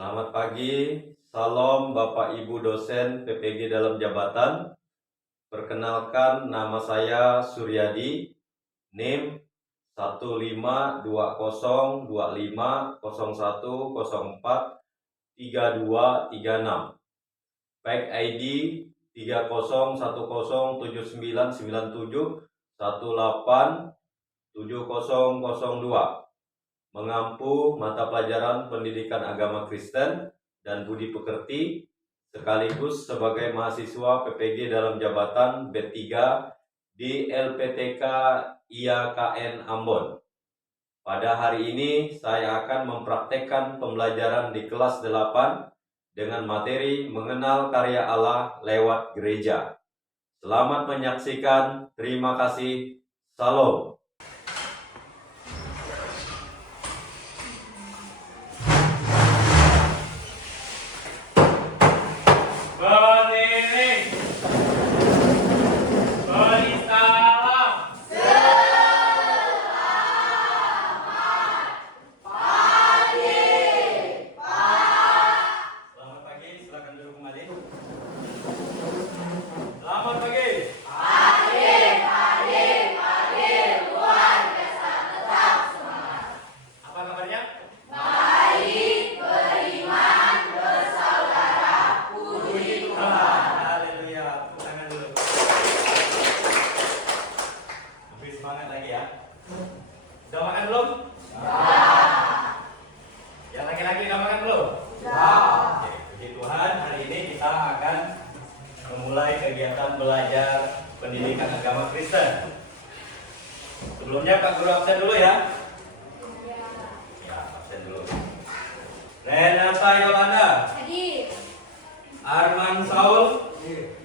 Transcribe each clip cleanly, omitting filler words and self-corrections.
Selamat pagi, salam Bapak Ibu dosen PPG dalam jabatan. Perkenalkan, nama saya Suryadi, NIM 1512501043236, PAC ID 30109997187002, mengampu mata pelajaran pendidikan agama Kristen dan budi pekerti, sekaligus sebagai mahasiswa PPG dalam jabatan B3 di LPTK IAKN Ambon. Pada hari ini saya akan mempraktekkan pembelajaran di kelas 8 dengan materi mengenal karya Allah lewat gereja. Selamat menyaksikan, terima kasih, salam. Udah makan belum? Yang laki-laki udah makan belum? Oke, puji Tuhan, hari ini kita akan memulai kegiatan belajar pendidikan agama Kristen. Sebelumnya Pak Guru absen dulu ya. Ya, absen dulu. Renata Yolanda. Hadir. Arman Saul. Hadir.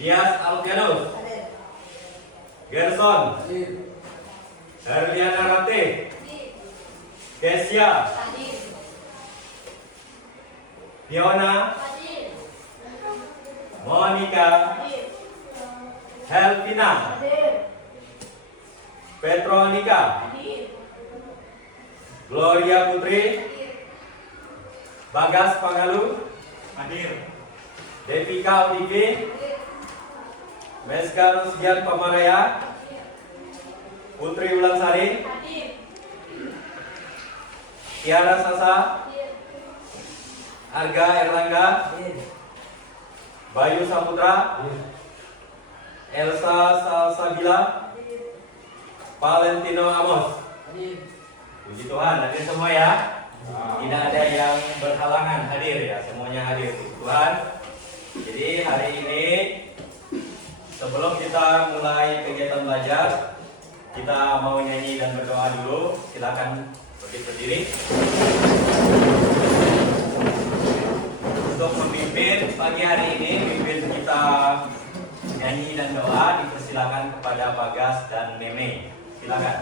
Dias Alfianus. Hadir. Gerson. Hadir. Herliana Rate, Kesia, Fiona, Monica, Helvina, Petronika, Gloria Putri, Bagas Pangalu, Devika Otivi, Meska Rusdian Pamaraya, Putri Ulansari, Tiara Sasa, Arga Erlangga, Bayu Saputra, Elsa Salsabila, Valentino Amos. Puji Tuhan, hadir semua ya. Tidak ada yang berhalangan hadir ya, semuanya hadir. Puji Tuhan. Jadi hari ini sebelum kita mulai kegiatan belajar, kita mau nyanyi dan berdoa dulu. Silakan berdiri. Untuk memimpin pagi hari ini, pimpin kita nyanyi dan doa, dipersilakan kepada Bagas dan Meme. Silakan.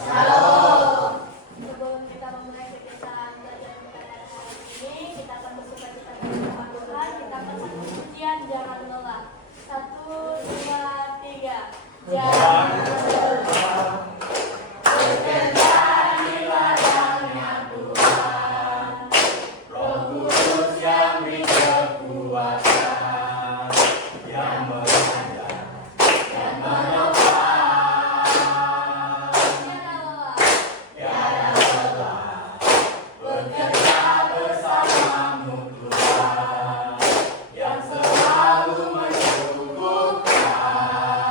Salam. Sebelum kita memulai kegiatan belajar kita akan bersuka cita kepada Tuhan. Kita akan satu pujian, jangan lelah. 1, 2, 3. Jangan lelah. Bekerja di ladangnya Tuhan. Roh Kudus yang beri kekuatan, yang mengajar, yang menopang. Tiada lelah. Bekerja bersamamu Tuhan, yang selalu mencukupkan.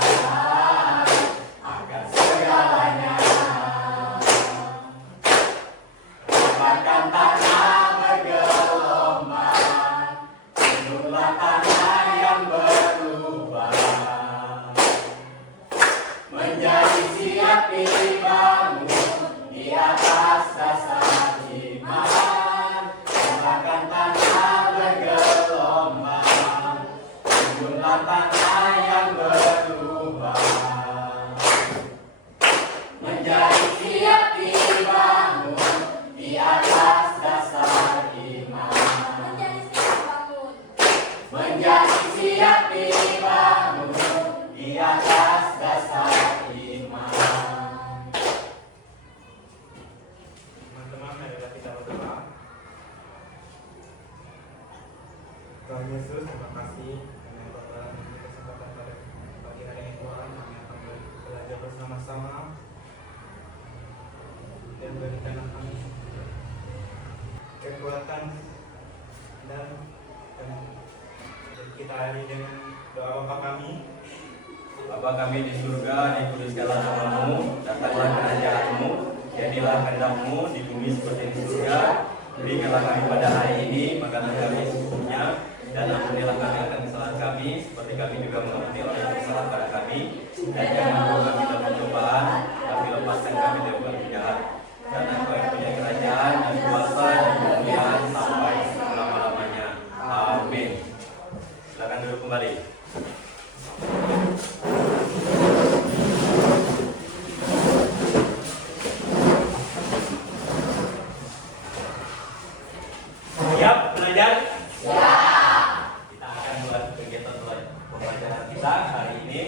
bersama-sama dan berikan kami kekuatan dan kita hari dengan doa Bapa kami. Bapa kami di surga, dikuduskanlah namamu, datanglah kerajaanmu, jadilah kehendak-mu di bumi seperti di surga. Berikanlah kami pada hari ini makanan kami secukupnya, dan ampunilah kami akan kesalahan kami, seperti kami juga mengampuni orang yang bersalah pada kami. Dan jangan bawa kami dalam pencobaan, tapi lepaskan kami dari orang jahat. Karena Engkau yang punya kerajaan dan kuasa dan kemuliaan sampai selama-lamanya. Amin. Silakan duduk kembali. Siap belajar? Siap. Kita akan mulai kegiatan pembelajaran kita hari ini.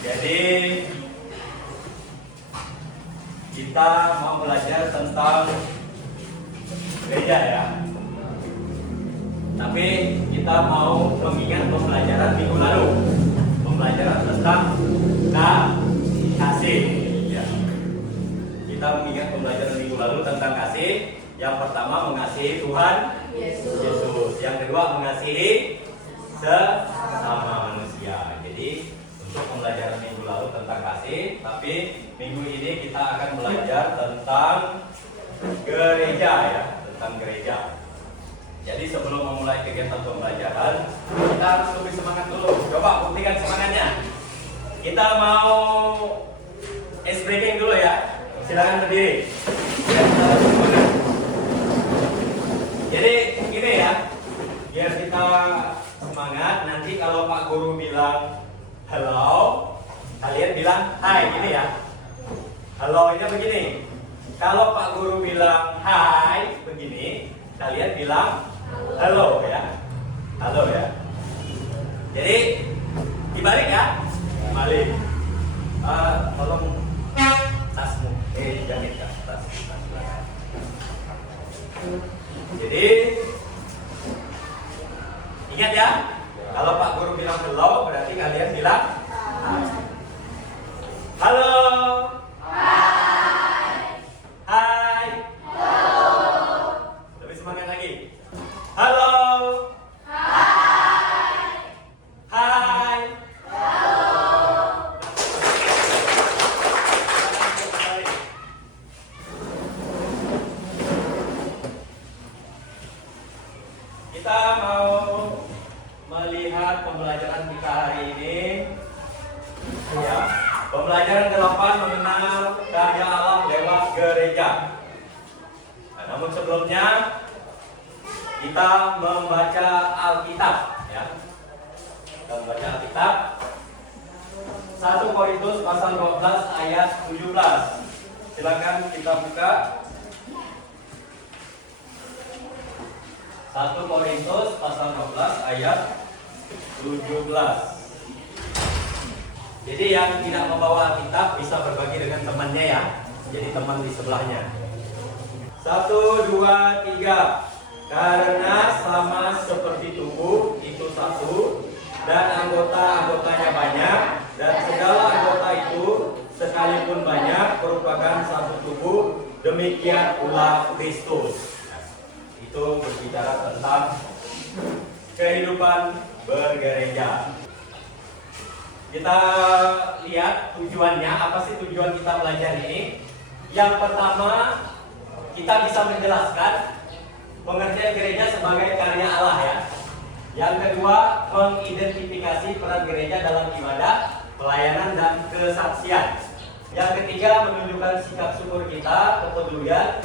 Jadi kita mau belajar tentang gereja ya. Tapi kita mau mengingat pembelajaran minggu lalu. Pembelajaran tentang kasih. Ya. Kita mengingat pembelajaran minggu lalu tentang kasih. Yang pertama mengasihi Tuhan Yesus. Yang kedua mengasihi sesama manusia. Jadi untuk pembelajaran minggu lalu tentang kasih, tapi minggu ini kita akan belajar tentang gereja ya, tentang gereja. Jadi sebelum memulai kegiatan pembelajaran, kita harus lebih semangat dulu. Coba buktikan semangatnya. Kita mau ice breaking dulu ya. Silakan berdiri. Ya, kita harus semangat. Jadi gini ya, biar kita semangat. Nanti kalau Pak Guru bilang halo, kalian bilang hai, gini ya. Halo nya begini. Kalau Pak Guru bilang hai, begini, kalian bilang halo ya. Halo ya. Jadi dibalik ya. Balik. Tolong tasmu. Jangan tas. Jadi ingat ya. Kalau Pak Guru bilang hello, berarti kalian bilang halo. Hai. Hai. Halo. Lebih semangat lagi. Halo. Hai. Hai. Halo. Kita mau melihat pembelajaran kita hari ini ya, pembelajaran 8 mengenal karya Allah lewat gereja. Nah, namun sebelumnya kita membaca Alkitab ya. Kita membaca Alkitab 1 Korintus pasal 12 ayat 17. Silakan kita buka 1 Korintus pasal 12 ayat 17. Jadi yang tidak membawa Alkitab bisa berbagi dengan temannya ya. Jadi teman di sebelahnya. 1, 2, 3. Karena sama seperti tubuh itu satu dan anggota-anggotanya banyak, dan segala anggota itu sekalipun banyak merupakan satu tubuh, demikian pula Kristus. Itu berbicara tentang kehidupan bergereja. Kita lihat tujuannya, apa sih tujuan kita belajar ini? Yang pertama, kita bisa menjelaskan pengertian gereja sebagai karya Allah ya. Yang kedua, mengidentifikasi peran gereja dalam ibadah, pelayanan, dan kesaksian. Yang ketiga, menunjukkan sikap syukur kita, kepedulian,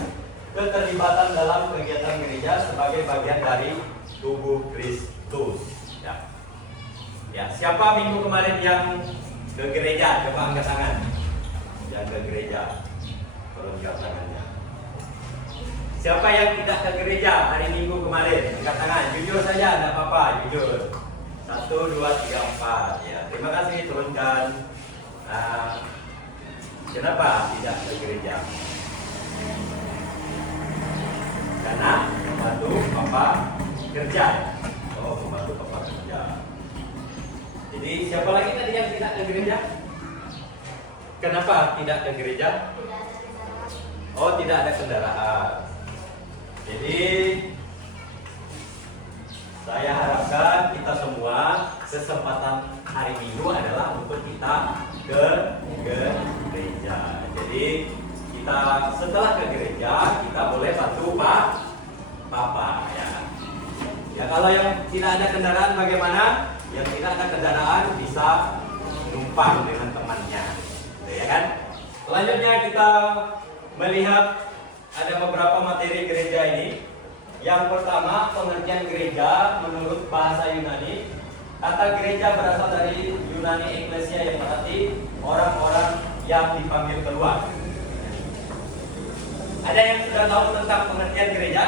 keterlibatan dalam kegiatan gereja sebagai bagian dari tubuh Kristus. Ya, siapa minggu kemarin yang ke gereja? Coba angkat tangan. Yang ke gereja, tolong angkat tangannya. Siapa yang tidak ke gereja hari Minggu kemarin? Angkat tangan. Jujur saja, tidak apa-apa. Jujur. 1, 2, 3, 4. Ya, terima kasih turunkan. Kenapa tidak ke gereja? Karena membantu Papa kerja. Oh, membantu Papa kerja. Jadi siapa lagi tadi yang tidak ke gereja? Kenapa tidak ke gereja? Tidak ada kendaraan. Oh, tidak ada kendaraan. Jadi saya harapkan kita semua kesempatan hari Minggu adalah untuk kita ke gereja. Jadi kita setelah ke gereja kita boleh bantu Papa ya. Ya kalau yang tidak ada kendaraan bagaimana? Yang tidak ada kendaraan bisa numpang dengan temannya, ya kan? Selanjutnya kita melihat ada beberapa materi gereja ini. Yang pertama, pengertian gereja menurut bahasa Yunani. Kata gereja berasal dari Yunani eklesia yang berarti orang-orang yang dipanggil keluar. Ada yang sudah tahu tentang pengertian gereja?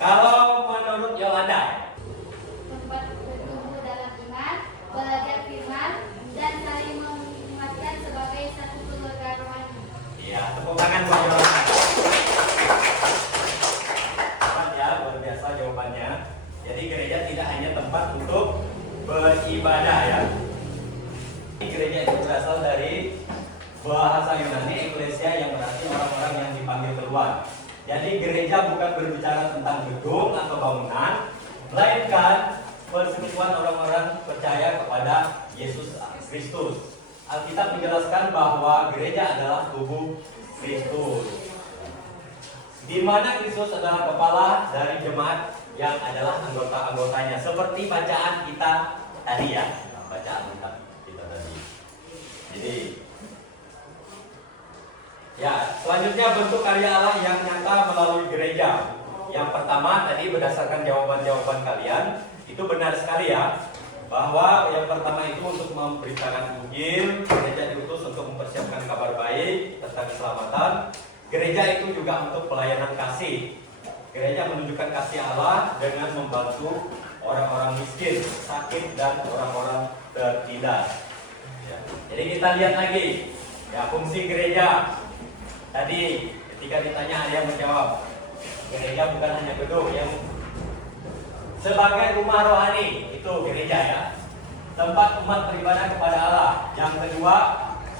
Kalau menurut Yolanda, Tempat bertumbuh dalam iman, belajar firman, dan saling mengingatkan sebagai satu keluarga rohani. ya tepuk tangan buat Yolanda. Tepat ya, luar biasa jawabannya. Jadi gereja tidak hanya tempat untuk beribadah ya. Gereja itu berasal dari bahasa Yunani eklesia yang berarti orang-orang yang dipanggil keluar. Jadi gereja bukan berbicara tentang gedung atau bangunan, melainkan persekutuan orang-orang percaya kepada Yesus Kristus. Alkitab menjelaskan bahwa gereja adalah tubuh Kristus, di mana Kristus adalah kepala dari jemaat yang adalah anggota-anggotanya. Seperti bacaan kita tadi ya, bacaan kita tadi. Jadi ya, selanjutnya bentuk karya Allah yang nyata melalui gereja. Yang pertama tadi berdasarkan jawaban-jawaban kalian, itu benar sekali ya, bahwa yang pertama itu untuk memberitakan Injil, gereja diutus untuk mempersiapkan kabar baik tentang keselamatan. Gereja itu juga untuk pelayanan kasih. Gereja menunjukkan kasih Allah dengan membantu orang-orang miskin, sakit, dan orang-orang tertindas. Ya. Jadi kita lihat lagi ya fungsi gereja. Tadi ketika ditanya ada yang menjawab, gereja bukan hanya gedung yang sebagai rumah rohani, itu gereja ya, tempat umat beribadah kepada Allah. Yang kedua,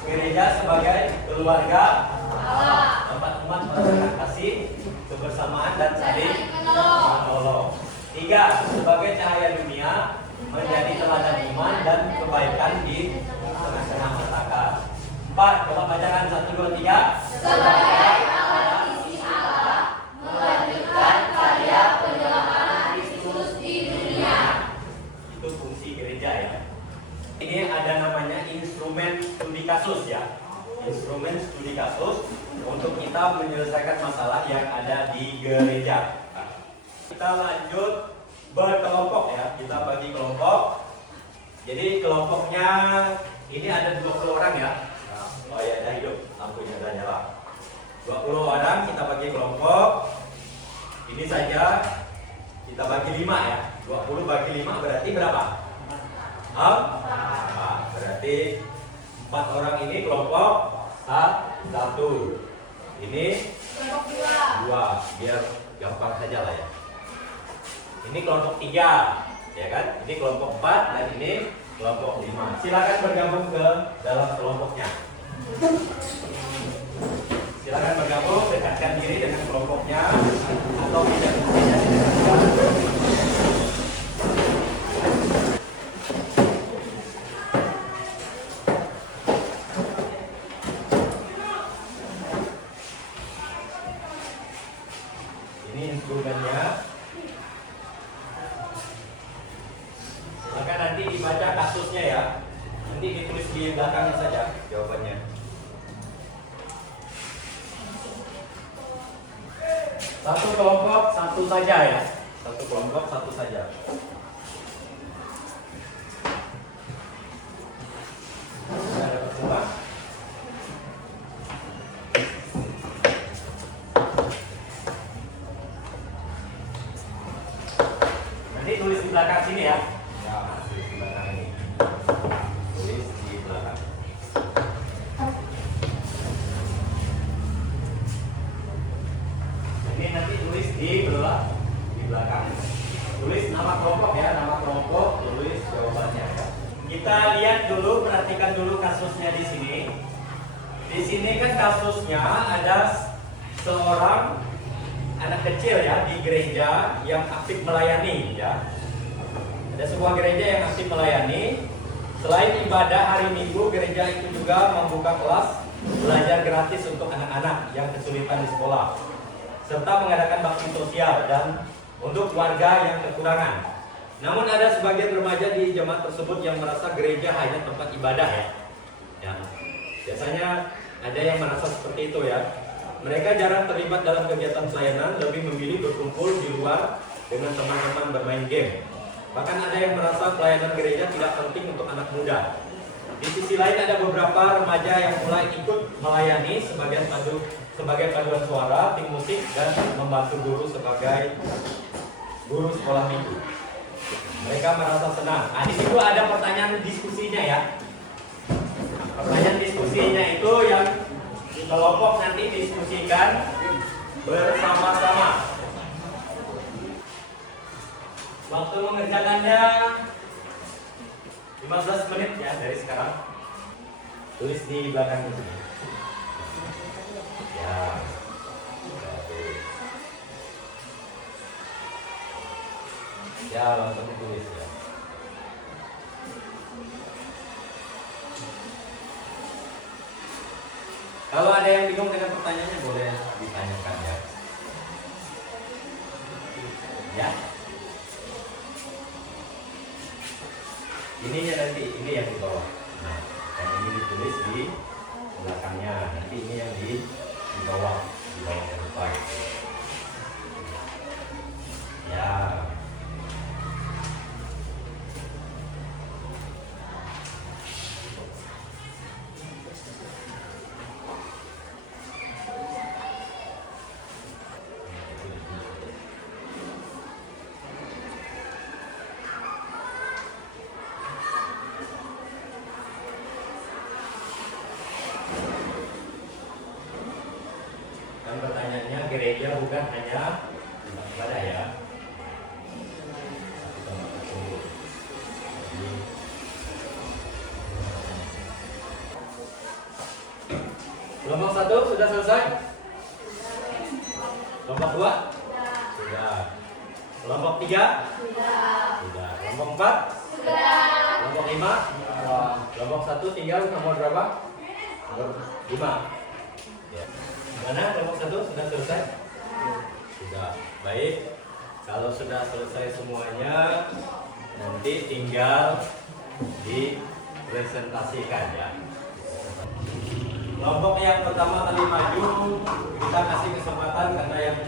gereja sebagai keluarga Allah, tempat umat merasakan kasih, kebersamaan dan saling menolong. Tiga, sebagai cahaya dunia, menjadi teladan iman dan kebaikan di tengah-tengah masyarakat. 4, coba bacakan 1, 2, 3. Sebagai alat isi Allah, melanjutkan karya penyelamatan Kristus di dunia. Itu fungsi gereja ya. Ini ada namanya instrumen studi kasus ya. Instrumen studi kasus untuk kita menyelesaikan masalah yang ada di gereja. Nah, kita lanjut berkelompok ya. Kita bagi kelompok. Jadi kelompoknya ini ada 20 orang ya. Oh ya, udah hidup, lampunya udah nyala. 20 orang kita bagi kelompok. Ini saja kita bagi 5 ya. 20 bagi 5 berarti berapa? 4. Berarti 4 orang ini kelompok 1. Ini Kelompok 2. Biar gampang saja lah ya. Ini kelompok 3, ya kan? Ini kelompok 4 dan ini kelompok 5. Silakan bergabung ke dalam kelompoknya. Silakan bergabung, dekatkan diri dengan kelompoknya atau tidak ini instrumennya. Silakan nanti dibaca kasusnya ya. Nanti ditulis di belakangnya saja jawabannya. Satu kelompok satu saja ya. Satu kelompok satu saja. Sudah dapat semua? Nanti tulis di belakang sini ya. Ya, tulis di belakang ini. Tulis di belakang. Ini nanti tulis di belakang. Tulis nama kelompok ya, nama kelompok, tulis jawabannya ya. Kita lihat dulu, perhatikan dulu kasusnya di sini. Di sini kan kasusnya ada seorang anak kecil ya di gereja yang aktif melayani ya. Ada sebuah gereja yang aktif melayani. Selain ibadah hari Minggu, gereja itu juga membuka kelas belajar gratis untuk anak-anak yang kesulitan di sekolah, serta mengadakan bakti sosial dan untuk warga yang kekurangan. Namun ada sebagian remaja di jemaat tersebut yang merasa gereja hanya tempat ibadah ya. Biasanya ada yang merasa seperti itu ya. Mereka jarang terlibat dalam kegiatan pelayanan, lebih memilih berkumpul di luar dengan teman-teman bermain game. Bahkan ada yang merasa pelayanan gereja tidak penting untuk anak muda. Di sisi lain ada beberapa remaja yang mulai ikut melayani sebagai paduan suara, tim musik, dan membantu guru sebagai guru sekolah minggu. Mereka merasa senang. Nah, di situ ada pertanyaan diskusinya ya. Pertanyaan diskusinya itu yang kelompok nanti diskusikan bersama-sama. Waktu mengerjakannya 15 menit ya dari sekarang. Tulis di belakang itu. Ya. Ya, langsung ditulis ya. Kalau ada yang bingung dengan pertanyaannya boleh ditanyakan ya. Ya. Ininya nanti, ini yang di bawah. Nah, yang ini ditulis di belakangnya. Nanti ini yang di bawah yang depan. Ya. Dan pertanyaannya, gereja bukan hanya tempat ibadah ya. Kelompok 1 sudah selesai? Kelompok 2? Sudah. Kelompok 3? Sudah. Kelompok 4? Kelompok 5? Kelompok 1 tinggal nomor berapa? Nomor 5. Ya. Mana kelompok 1 sudah selesai? Sudah. Baik. Kalau sudah selesai semuanya, nanti tinggal dipresentasikan ya. Kelompok yang pertama kali maju, kita kasih kesempatan karena yang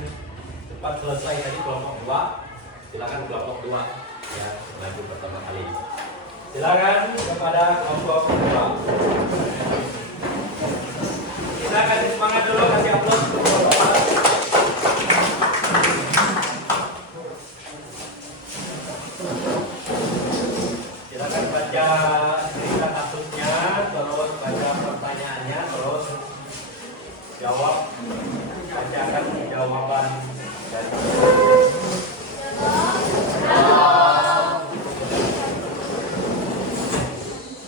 cepat selesai tadi kelompok 2. Silakan kelompok 2 ya, maju pertama kali. Silakan kepada kelompok 2. Kita kasih semangat dulu, kasih aplaus untuk kelompok 2. Silakan baca cerita kasusnya, terus baca pertanyaannya, terus jawab, bacakan jawaban dari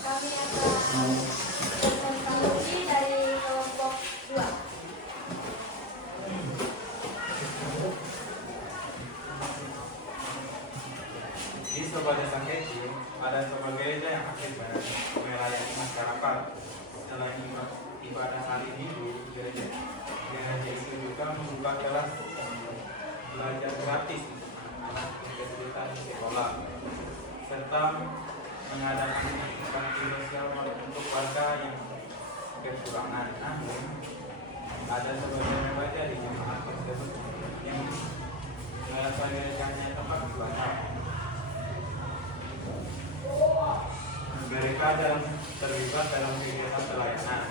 Kami akan presentasi dari kelompok 2. Di sebagai sangkeci ada sebuah gereja yang aktif melayani masyarakat. Selain ibadah hari Minggu, gereja itu juga membuka kelas belajar gratis untuk anak-anak yang kesulitan di sekolah, serta mengadakan bakti sosial untuk warga yang kekurangan. Namun, ada sebagian remaja di jemaat tersebut yang merasa gerejanya tempat ibadah. Mereka jarang terlibat dalam kegiatan pelayanan,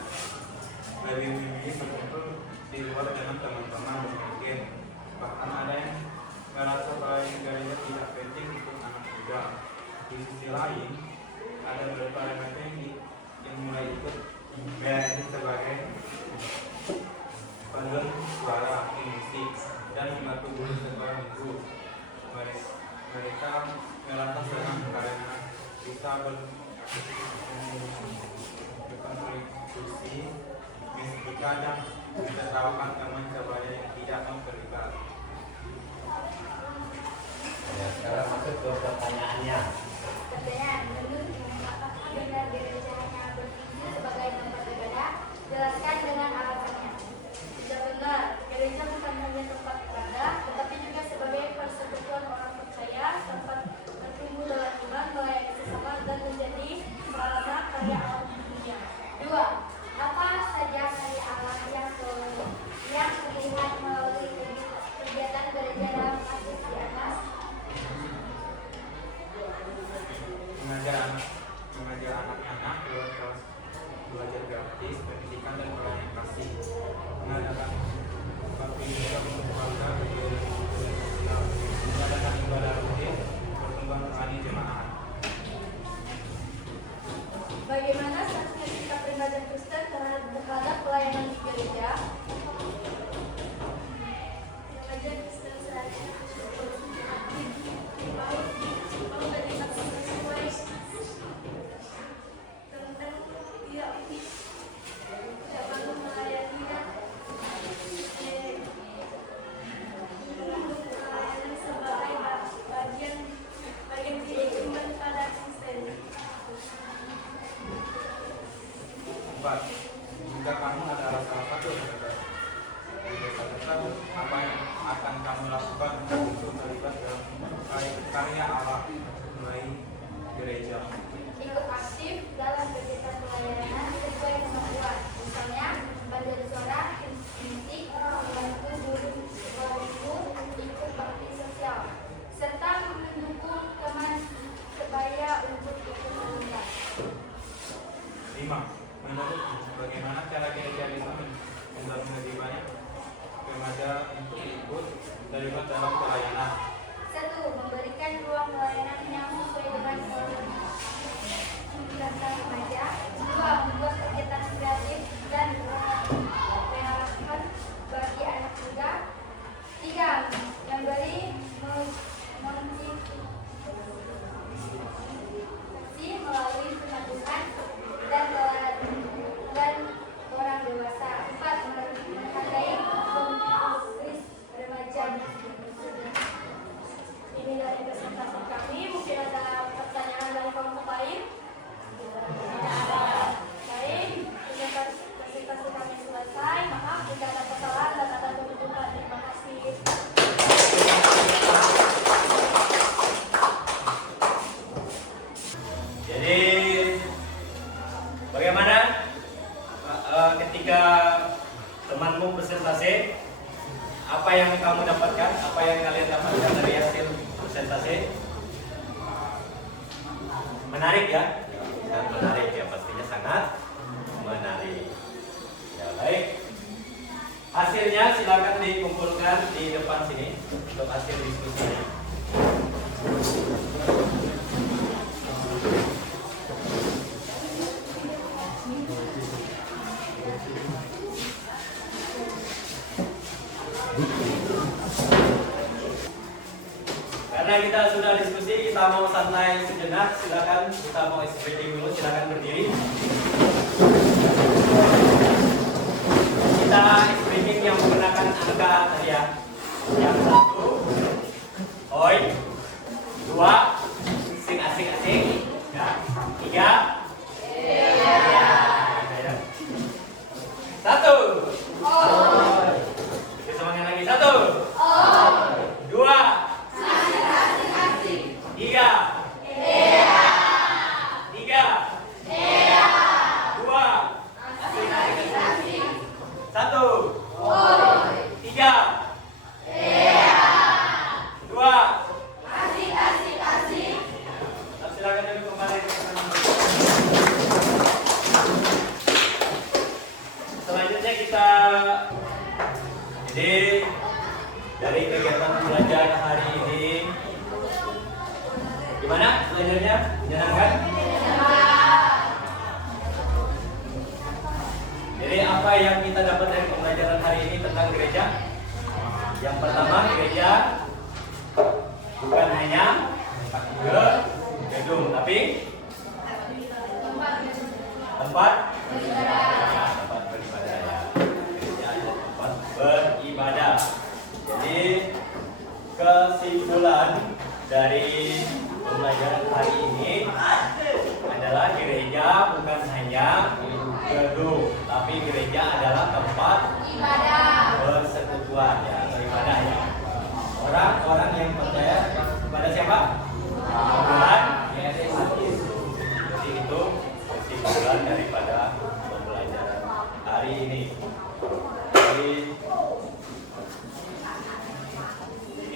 lebih memilih berkumpul di luar dengan teman-teman berpikir. Bahkan ada yang merasa pelayanan gereja tidak penting untuk anak muda. Di sisi lain, ada beberapa remaja yang mulai ikut melayani sebagai paduan suara, musik, dan membantu guru sekolah minggu. Mereka merasa senang karena bisa berkontribusi terkadang menertawakan teman sebaya yang tidak mau terlibat. Ya, sekarang masuk ke pertanyaannya. Pertanyaan, menurutmu apakah benar gereja hanya berfungsi sebagai tempat ibadah? Jelaskan dengan alasannya. Tidak benar, gereja bukan hanya tempat ibadah, tetapi juga sebagai persekutuan orang percaya, tempat bertumbuh dalam iman, melayani sesama, dan menjadi sarana karya Allah di dunia. 2. Apa saja karya Allah yang terlihat melalui kegiatan gereja dalam kasus di atas? Mengajar anak-anak lewat kelas belajar gratis, pendidikan dan pelayanan kasih, mengadakan bakti untuk keluarga, mengadakan ibadah rutin, pertumbuhan rohani jemaat. Bagaimana seharusnya sikap remaja Kristen terhadap pelayanan di gereja? Remaja Kristen seharusnya Jika kamu adalah salah satu mereka, apa yang akan kamu lakukan untuk terlibat dalam karya Allah melalui gereja? ikut aktif dalam kegiatan pelayanan sesuai kemampuan, misalnya belajar suara, musik, membantu guru ikut bakti sosial, serta mendukung teman sebaya untuk ikut terlibat. 5. Menurutmu, bagaimana cara gereja bisa membantu lebih banyak remaja untuk ikut terlibat dalam pelayanan? 1. Memberikan ruang pelayanan yang sesuai dengan kegiatan remaja. 2. Membuat kegiatan kreatif dan mengarahkan bagi anak muda. 3. Memberi motivasi melalui pengaduan dan orang dewasa. 4. Menghargai komunitas remaja. Ini dari presentasi kami. Mungkin ada pertanyaan dari kelompok lain? Baik, presentasi kami selesai. Maaf jika ada kesalahan dan ada kebutuhan. Terima kasih. Jadi bagaimana ketika temanmu presentasi, apa yang kamu dapatkan, apa yang kalian dapatkan dari hasil presentasi? Menarik ya? Dan menarik ya, pastinya sangat menarik. Ya baik, hasilnya silakan dikumpulkan di depan sini untuk hasil diskusinya. Karena kita sudah diskusi, kita mau santai sejenak, silakan kita mau stretching dulu, silakan berdiri. Kita stretching yang menggunakan angka tadi ya. Yang 1, oi, 2, sing asing-asing, ya, 3, 1, oi. Semangat lagi, 1, oi, 2, 3, tempat beribadah ya. kesimpulan dari pembelajaran hari ini adalah gereja bukan hanya gedung, tapi gereja adalah tempat persekutuan ya, beribadah ya. Orang-orang yang percaya kepada siapa? Tuhan Yesus. Jadi itu kesimpulan daripada pembelajaran hari ini. Jadi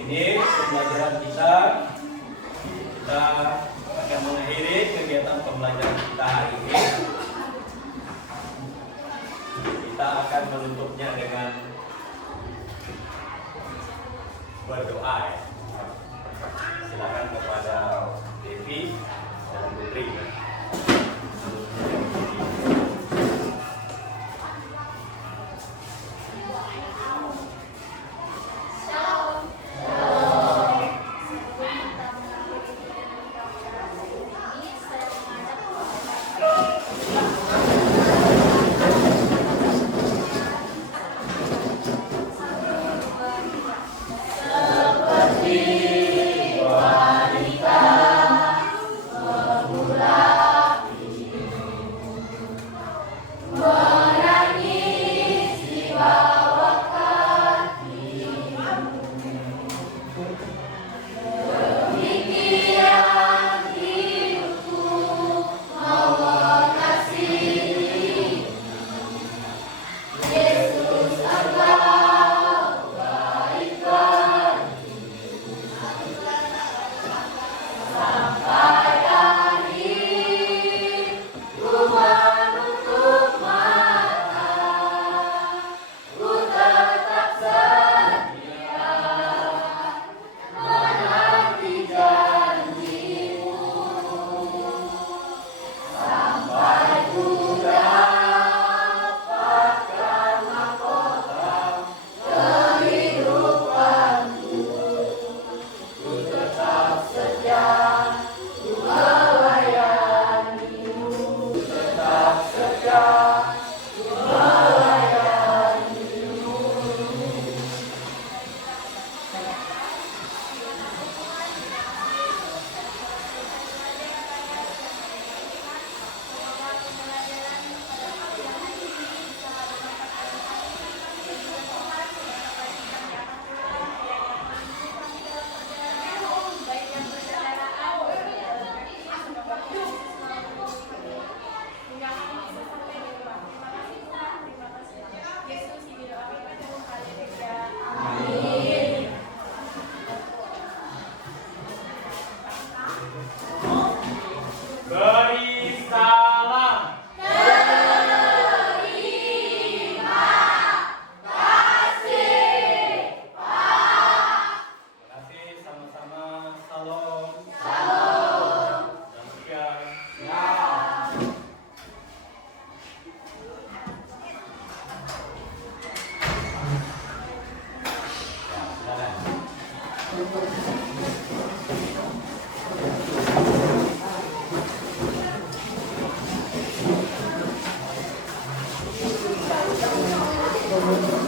ini pembelajaran kita akan mengakhiri kegiatan pembelajaran kita hari ini. Kita akan menutupnya dengan berdoa ya. Silakan kepada Devi dan Putri. Thank you.